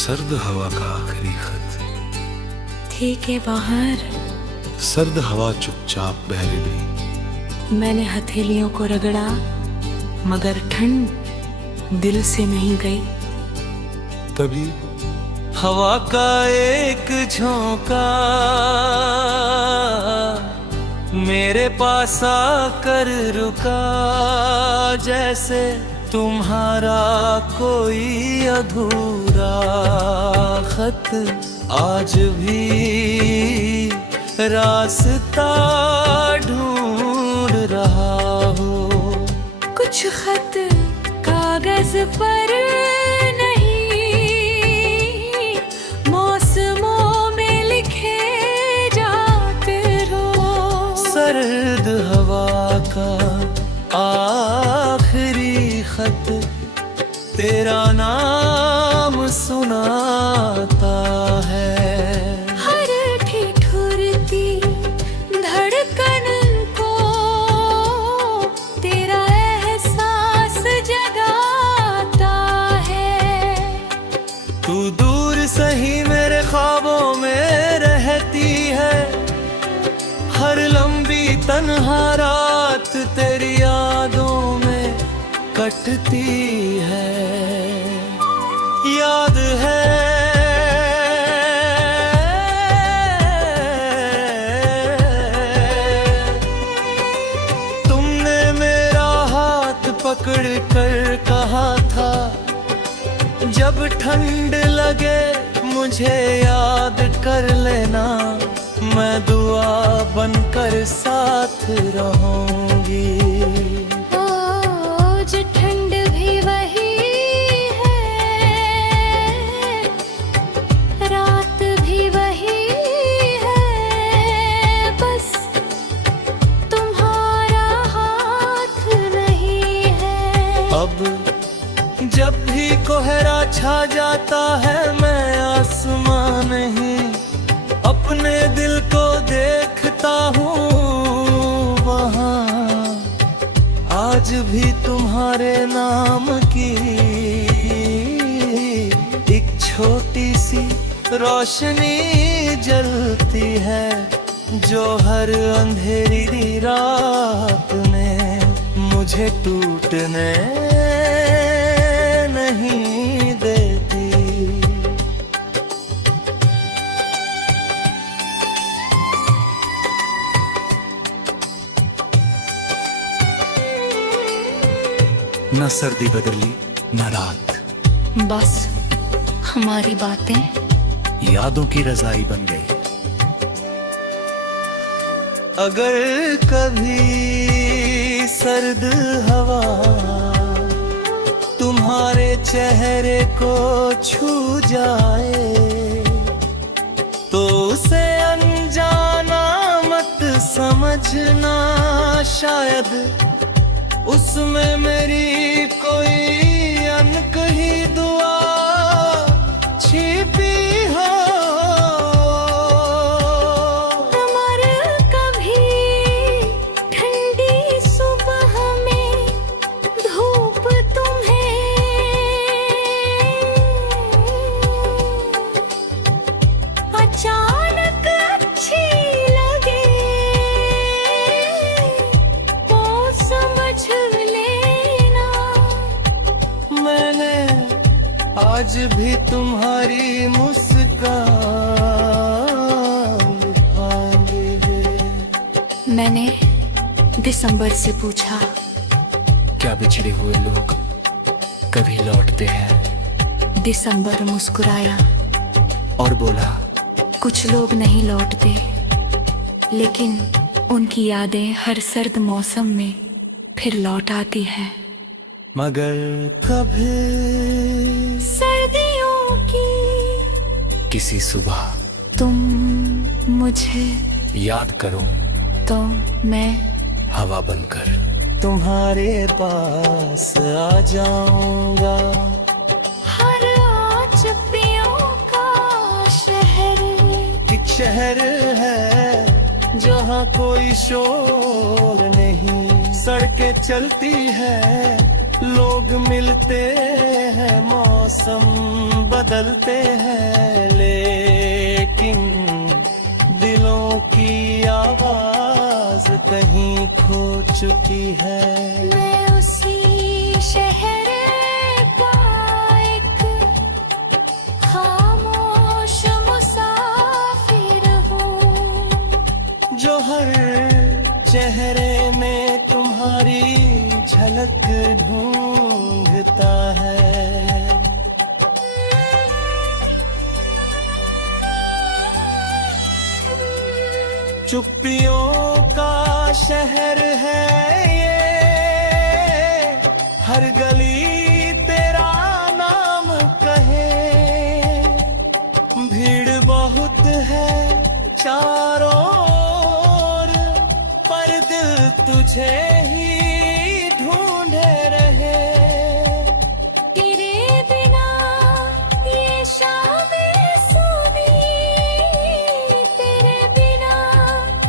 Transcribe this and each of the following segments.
सर्द हवा का आखिरी खत। ठीक है बाहर सर्द हवा चुपचाप बहने लगी। मैंने हथेलियों को रगड़ा मगर ठंड दिल से नहीं गई। तभी हवा का एक झोंका मेरे पास आकर रुका, जैसे तुम्हारा कोई अधूरा खत आज भी रास्ता ढूंढ रहा हो। कुछ खत कागज पर नहीं, मौसमों में लिखे जाते रहो। सर्द हवा का आखिरी खत तेरा नाम सुनाता है। हर ठिठुरती धड़कन को तेरा एहसास जगाता है। तू दूर सही मेरे ख्वाबों में रहती है, हर लंबी तन्हा रात तेरी यादों में कटती है। याद है तुमने मेरा हाथ पकड़ कर कहा था, जब ठंड लगे मुझे याद कर लेना, मैं दुआ बनकर साथ रहूंगी। जो ठंड भी वही है, रात भी वही है, बस तुम्हारा हाथ नहीं है। अब जब भी कोहरा छा जाता है, मैं आसमां नहीं अपने दिल को देखता हूँ वहाँ। आज भी तुम्हारे नाम की एक छोटी सी रोशनी जलती है, जो हर अंधेरी रात में मुझे टूटने नहीं देती। न सर्दी बदली न रात, बस हमारी बातें यादों की रजाई बन गई। अगर कभी सर्द हवा तुम्हारे चेहरे को छू जाए, तो उसे अनजाना मत समझना, शायद उसमें मेरी कोई अनकही दुआ छिपी हो। अमर कभी ठंडी सुबह में धूप तुम्हें अचानक अच्छी लगे, वो समझ लेना मैंने आज भी तुम्हारी मुस्कान पाई है। मैंने दिसंबर से पूछा, क्या बिछड़े हुए लोग कभी लौटते हैं? दिसंबर मुस्कुराया और बोला, कुछ लोग नहीं लौटते, लेकिन उनकी यादें हर सर्द मौसम में फिर लौट आती हैं। मगर कभी सर्दियों की किसी सुबह तुम मुझे याद करो तो मैं हवा बनकर तुम्हारे पास आ जाऊंगा। हर आज पियों का शहर, एक शहर है जहाँ कोई शोर नहीं, सड़कें चलती है लोग मिलते हैं, मौसम बदलते हैं, लेकिन दिलों की आवाज कहीं खो चुकी है। मैं उसी शहर का एक खामोश मुसाफिर हूँ, जो हर चेहरे में तुम्हारी झलक ढूंढता है। चुप्पियों का शहर है ये, हर गली तेरा नाम कहे। भीड़ बहुत है चारों ओर, पर दिल तुझे ही ढूंढे रहे। तेरे बिना ये शामें सूनी, तेरे बिना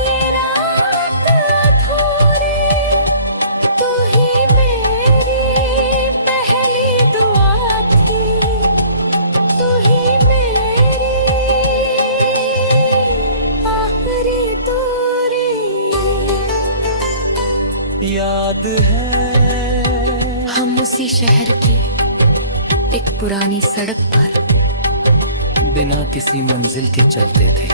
ये रात अधूरी। तू ही मेरी पहली दुआ थी, तू ही मेरी आखिरी दूरी। याद है हम उसी शहर की एक पुरानी सड़क पर बिना किसी मंजिल के चलते थे।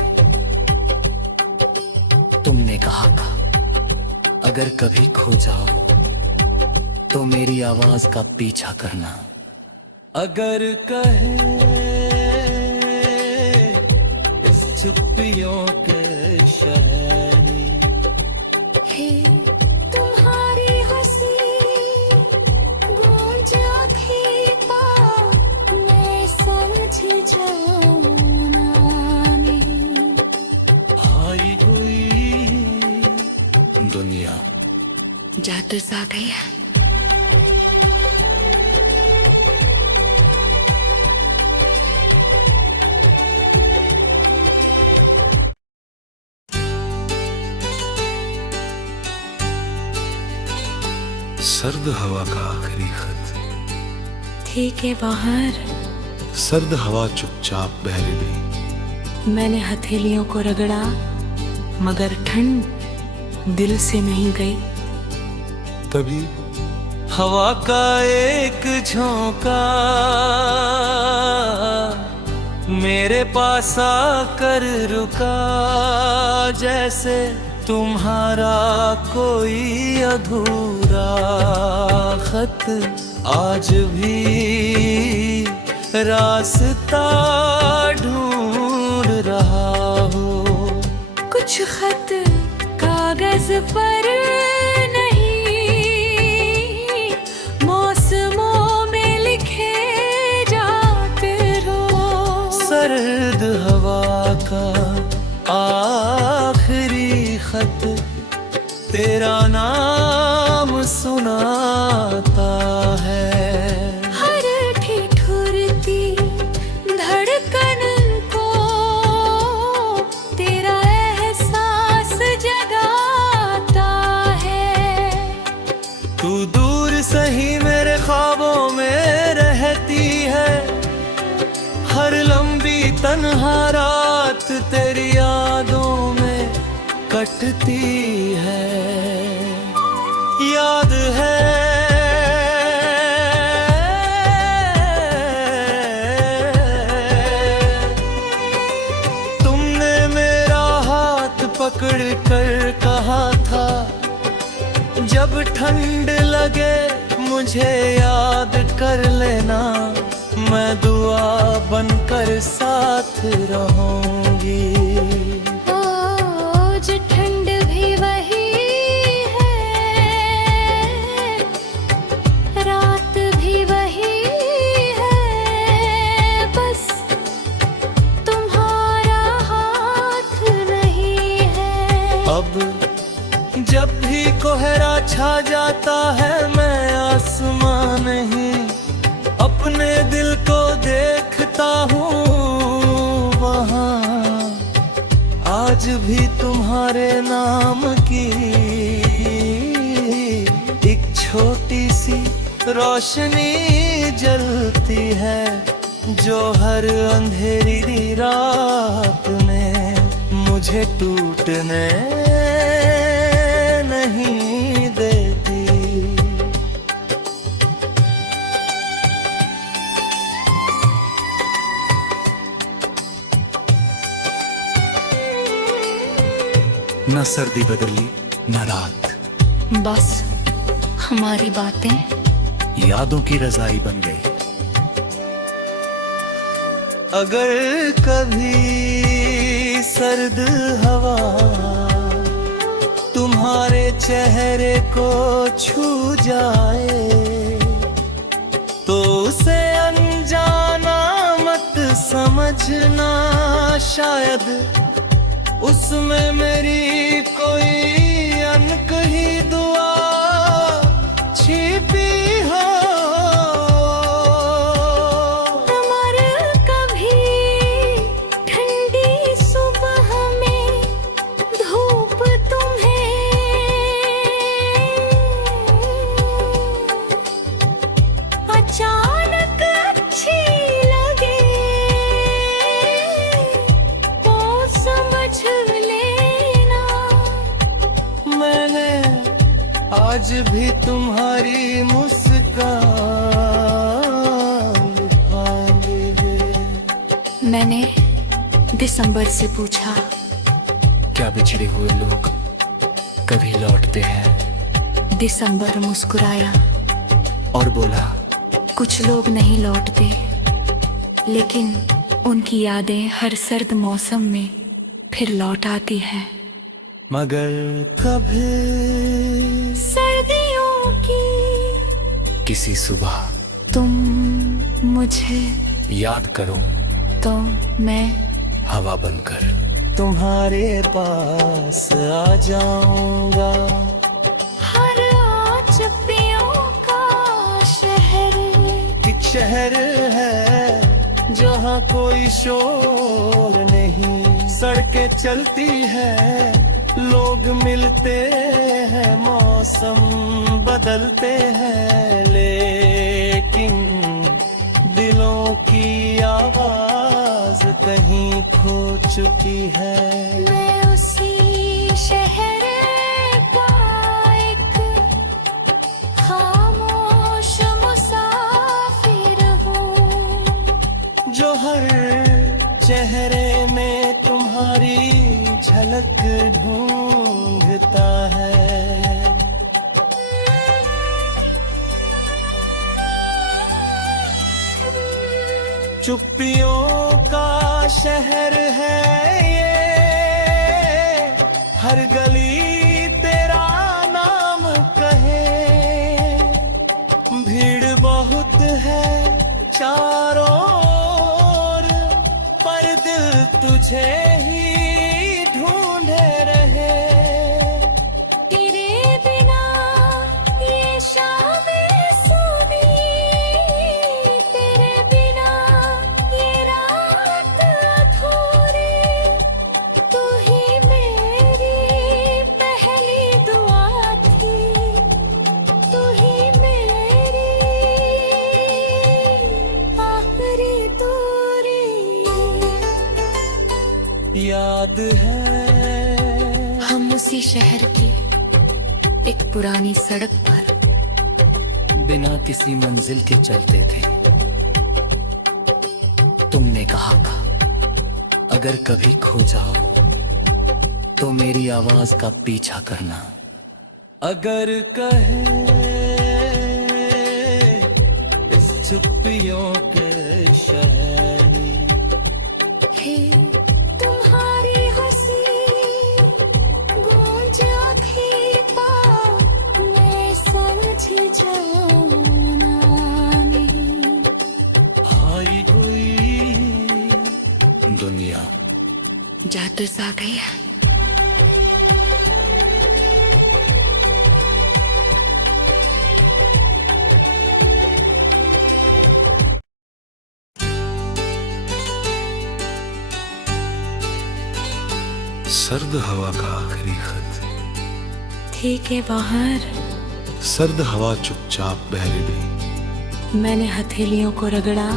तुमने कहा था अगर कभी खो जाओ तो मेरी आवाज का पीछा करना। अगर कहे इस चुप्पियों के शहरी, है तुम्हारी हंसी गूंज आँखें पा, मैं समझ जाना नहीं। हारी हुई दुनिया जादू सा गया। सर्द हवा का आखिरी खत। ठीक है बाहर, सर्द हवा चुपचाप बह रही। मैंने हथेलियों को रगड़ा मगर ठंड दिल से नहीं गई। तभी हवा का एक झोंका मेरे पास आकर रुका, जैसे तुम्हारा कोई अधूरा खत आज भी रास्ता ढूंढ रहा हो। कुछ खत कागज पर नहीं, मौसमों में लिखे जाते रहो। सर्द हवा का आखिरी खत तेरा नाम सुनाता है। हर ठिठुरती धड़कन को तेरा एहसास जगाता है। तू दूर सही मेरे ख्वाबों में रहती है, हर लंबी तन्हा रात तेरी यादों में कटती है। याद है तुमने मेरा हाथ पकड़ कर कहा था, जब ठंड लगे मुझे याद कर लेना, मैं दुआ बनकर साथ रहूंगी। आज ठंड भी वही है, रात भी वही है, बस तुम्हारा हाथ नहीं है। अब जब भी कोहरा छा जाता है, मैं आसमां नहीं अपने दिल को देखता हूँ वहाँ। आज भी तुम्हारे नाम की एक छोटी सी रोशनी जलती है जो हर अंधेरी रात में मुझे टूटने नहीं देती। न सर्दी बदली न रात, बस हमारी बातें यादों की रजाई बन गई। अगर कभी सर्द हवा तुम्हारे चेहरे को छू जाए तो उसे अनजाना मत समझना, शायद उसमें मेरी कोई अनकही दुआ छिपी हो। अमर कभी ठंडी सुबह में धूप तुम्हें अचानक अच्छी लगे तो समझ लेना मैंने आज भी तुम्हारी मुस्कान पाई है। मैंने दिसंबर से पूछा, क्या बिछड़े हुए लोग कभी लौटते हैं? दिसंबर मुस्कुराया, और बोला, कुछ लोग नहीं लौटते, लेकिन उनकी यादें हर सर्द मौसम में फिर लौट आती हैं। मगर कभी सर्दियों की किसी सुबह तुम मुझे याद करो तो मैं हवा बनकर तुम्हारे पास आ जाऊंगा। हर आज पियों का शहर, एक शहर है जहाँ कोई शोर नहीं, सड़कें चलती है, लोग मिलते हैं, मौसम बदलते हैं, लेकिन दिलों की आवाज कहीं खो चुकी है। मैं उसी शहर का एक खामोश मुसाफिर हूँ जो हर चेहरे में तुम्हारी झलक ढूंढता है। चुप्पियों का शहर है ये, हर गली तेरा नाम कहे, भीड़ बहुत है चारों ओर, पर दिल तुझे ही ढूंढे रहे। तेरे बिना ये शामें सूनी, तेरे बिना ये रात अधूरी, तू ही मेरी पहली दुआ थी, तू ही मेरी आखिरी दूरी। याद है हम उसी शहर की एक पुरानी सड़क पर बिना किसी मंजिल के चलते थे। तुमने कहा था, अगर कभी खो जाओ तो मेरी आवाज का पीछा करना। अगर कहे इस चुप्पियों के शहरी, हे तुम्हारी हंसी गूंज आँखें का मैं समझ जाना नहीं। हारी हुई दुनिया जादू सा गया। सर्द हवा का आखिरी खत। ठीक है बाहर सर्द हवा चुपचाप बह रही, मैंने हथेलियों को रगड़ा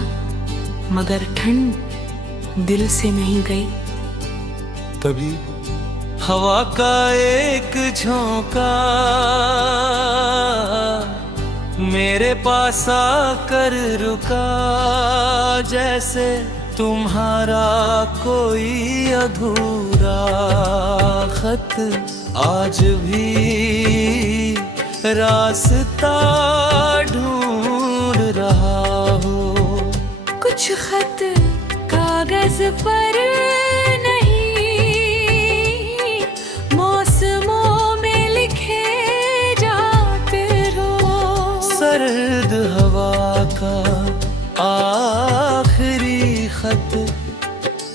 मगर ठंड दिल से नहीं गई। तभी हवा का एक झोंका मेरे पास आकर रुका, जैसे तुम्हारा कोई अधूरा खत आज भी रास्ता ढूंढ रहा हो। कुछ खत कागज पर नहीं, मौसमों में लिखे जाते रहो। सर्द हवा का आखिरी खत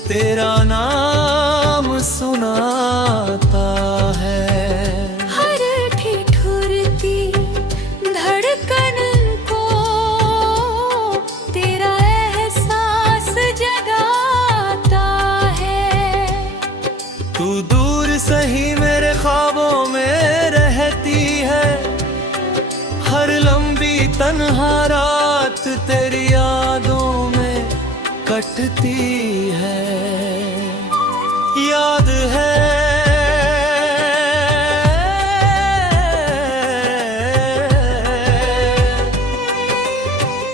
तेरा नाम सुनाता है। हर ठिठुरती धड़कन को तेरा एहसास जगाता है। तू दूर सही मेरे ख्वाबों में रहती है, हर लंबी तन्हा रात तेरी यादों में कटती है। याद है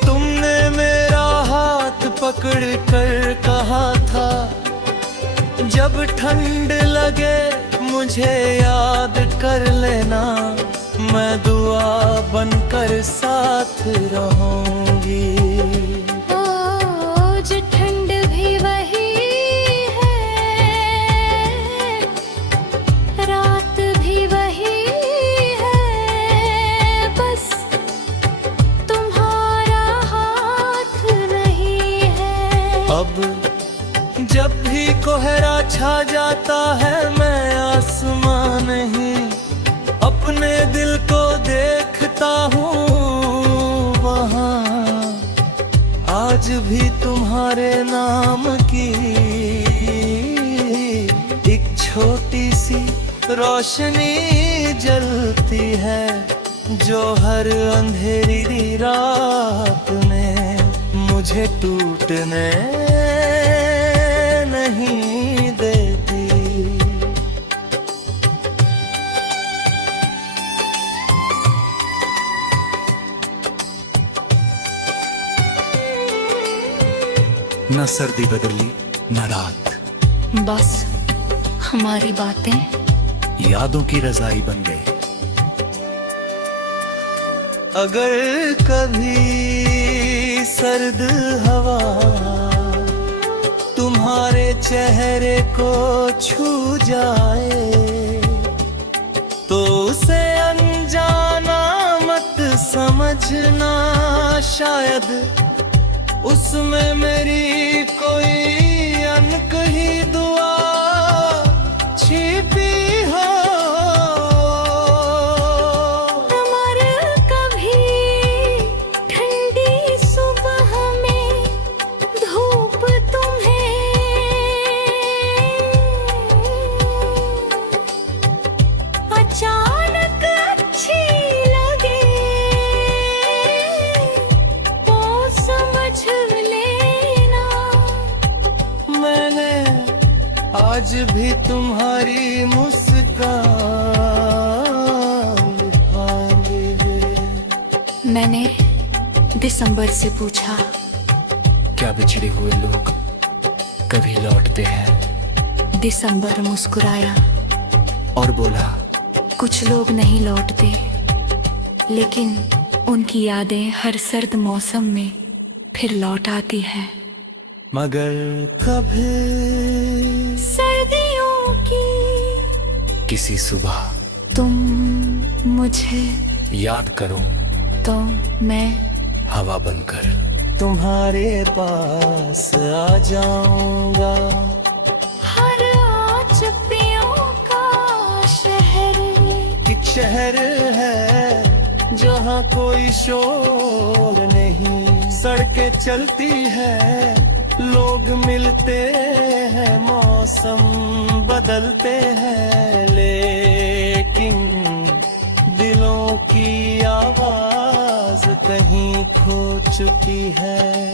तुमने मेरा हाथ पकड़ कर कहा था, जब ठंड लगे मुझे याद कर लेना, मैं दुआ बनकर साथ रहूंगी। आज ठंड भी वही है, रात भी वही है, बस तुम्हारा हाथ नहीं है। अब जब भी कोहरा छा जाता है मैं आसमां नहीं, अपने दिल को देखता हूँ वहाँ, आज भी तुम्हारे नाम की एक छोटी सी रोशनी जलती है, जो हर अंधेरी रात में मुझे टूटने नहीं देती। न सर्दी बदली न रात, बस हमारी बातें यादों की रजाई बन गई। अगर कभी सर्द हवा तुम्हारे चेहरे को छू जाए, तो उसे अनजाना मत समझना, शायद उसमें मेरी कोई अनकही दुआ छिपी हो। अमर कभी ठंडी सुबह में धूप तुम्हें अचानक अच्छी लगे, तो समझ लेना मैंने आज भी तुम्हारी मुस्कान पाई है। मैंने दिसंबर से पूछा, क्या बिछड़े हुए लोग कभी लौटते हैं? दिसंबर मुस्कुराया और बोला, कुछ लोग नहीं लौटते, लेकिन उनकी यादें हर सर्द मौसम में फिर लौट आती है। मगर कभी सर्दियों की किसी सुबह तुम मुझे याद करो तो मैं हवा बनकर तुम्हारे पास आ जाऊंगा। हर आज पियों का शहर, एक शहर है जहाँ कोई शोर नहीं, सड़कें चलती है, लोग मिलते हैं, मौसम बदलते हैं, लेकिन दिलों की आवाज कहीं खो चुकी है।